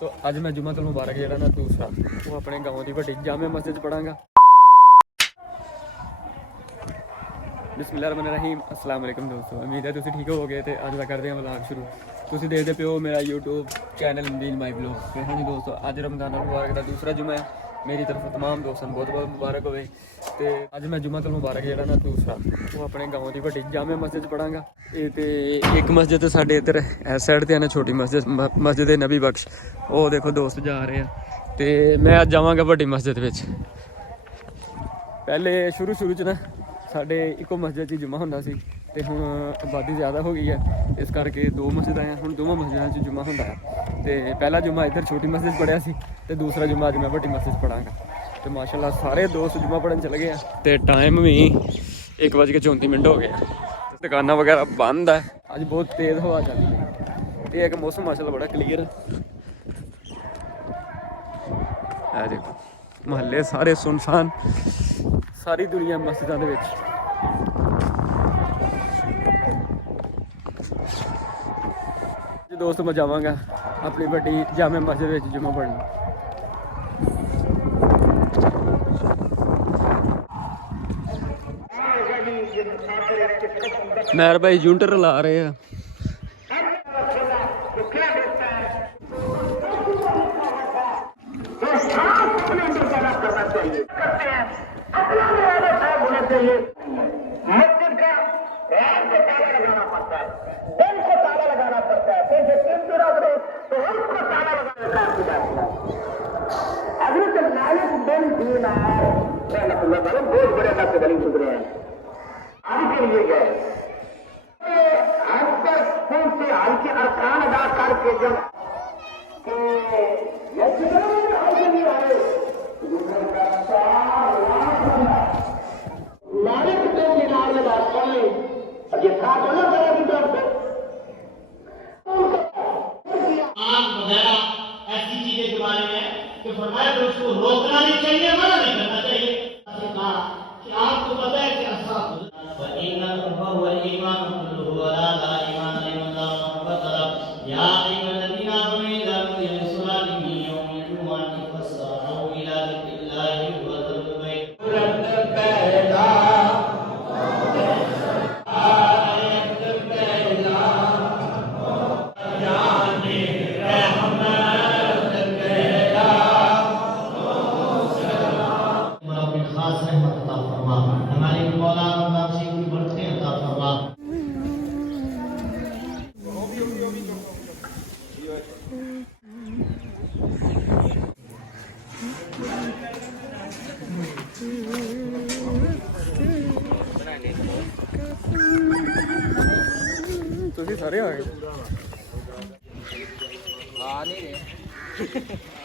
तो अज मैं जुम्मा तुल मुबारक जरा ना दूसरा वो अपने गाँव की वड्डी जामे मस्जिद पढ़ांगा। बिस्मिल्लाहिर्रहमानिर्रहीम। अस्सलाम वालेकुम दोस्तों, उम्मीद है तुम ठीक हो गए। तो अज का करते हैं व्लॉग शुरू। तुम देखते पे हो मेरा YouTube channel Nadeen my blog. तो हाँ जी दोस्तों, अज रमजान मुबारक का दूसरा जुम्मा है। मेरी तरफ तमाम दोस्तों बहुत बहुत मुबारक हो। तो अज मैं जुम्मा तुल मुबारक जरा ना दूसरा वो अपने गाँव की वड्डी जामे मस्जिद पढ़ांगा। एक मस्जिद साढ़े इधर इस साइड से है ना, छोटी मस्जिद नबी बख्श। वो देखो दोस्त जा रहे हैं। तो मैं अज जावांगा वड्डी मस्जिद में। पहले शुरू च ना साढ़े एको मस्जिद ही जुम्मा होंदा सी, ते हुण आबादी ज़्यादा हो गई है, इस करके दो मस्जिद हैं। हुण दोवां मस्जिदां जुम्मा होंदा है। तो पहला जुम्मा इधर छोटी मस्जिद पढ़िया सी, ते दूसरा जुम्मा अज मैं वड्डी मस्जिद पढ़ांगा। तो माशाल्लाह सारे दोस्त जुम्मा पढ़न चले गए। तो टाइम भी 1:34 हो गया। दुकाना वगैरह बंद है। अज बहुत तेज़ हवा चल रही है। तो एक मौसम माशाल्लाह बड़ा क्लीयर है। देखो महल्ले सारे सुनसान, सारी दुनिया मस्जिदों के विच। दोस्त मैं जावांगा अपनी वड्डी जामे मस्जिद में जुम्मा पढ़ने। मैर भाई यूनिटर ला रहे हैं। ऐसी चीजें के बारे में कि फरमाया कि उसको रोकना नहीं चाहिए, मना नहीं करना चाहिए। कहा कि आपको पता है कि असाब ईमान हुआ ईमान कुल्लुहु ला ईमान इल्ला बिल्लाह या अय्युहल्लज़ीना आमनू इज़ा नुदिया लिस्सलाति मिन यौमिल जुमुअति फस्अऊ इला ज़िक्रिल्लाहि व ज़रul बैत। तुसी सारे आ गए। आ नहीं रहे।